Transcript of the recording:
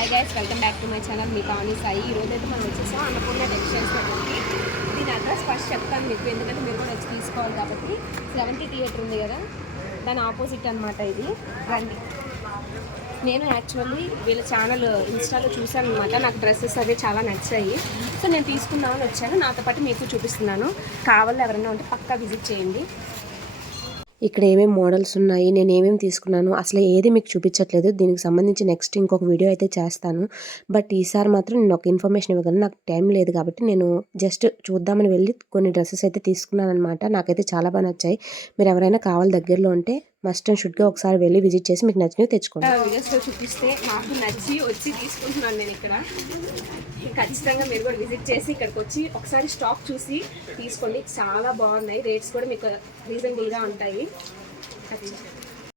Hi guys, welcome back to my channel. మీ పావని సాయి. ఈరోజు అయితే మనం వచ్చేసాం అన్నపూర్ణ టెక్స్టైల్స్ దగ్గరికి. దీని అడ్రస్ ఫస్ట్ చెప్తాను మీకు, ఎందుకంటే మీరు కూడా వచ్చి తీసుకోవాలి కాబట్టి. 70 థియేటర్ ఉంది కదా, దాని ఆపోజిట్ అనమాట ఇది. రండి. నేను యాక్చువల్లీ వీళ్ళ ఛానల్ ఇన్స్టాలో చూసాను అనమాట. నాకు డ్రెస్సెస్ అవి చాలా నచ్చాయి, సో నేను తీసుకుందామని వచ్చాను. నాతో పాటు మీకు చూపిస్తున్నాను. కావాలి ఎవరైనా ఉంటే పక్కా విజిట్ చేయండి. ఇక్కడ ఏమేమి మోడల్స్ ఉన్నాయి, నేను ఏమేమి తీసుకున్నాను అసలు ఏది మీకు చూపించట్లేదు. దీనికి సంబంధించి నెక్స్ట్ ఇంకొక వీడియో అయితే చేస్తాను. బట్ ఈసారి మాత్రం నేను ఒక ఇన్ఫర్మేషన్ ఇవ్వగలను. నాకు టైం లేదు కాబట్టి నేను జస్ట్ చూద్దామని వెళ్ళి కొన్ని డ్రెస్సెస్ అయితే తీసుకున్నాను అనమాట. నాకైతే చాలా బాగా నచ్చాయి. మీరు ఎవరైనా కావాలి దగ్గరలో ఉంటే మస్ట్ అండ్ షుడ్గా ఒకసారి వెళ్ళి విజిట్ చేసి మీకు నచ్చినవి తెచ్చుకోండి. వీడియోస్లో చూపిస్తే నాకు నచ్చి వచ్చి తీసుకుంటున్నాను నేను ఇక్కడ. ఖచ్చితంగా మీరు కూడా విజిట్ చేసి ఇక్కడికి వచ్చి ఒకసారి స్టాక్ చూసి తీసుకోండి. చాలా బాగున్నాయి, రేట్స్ కూడా మీకు రీజనబుల్గా ఉంటాయి.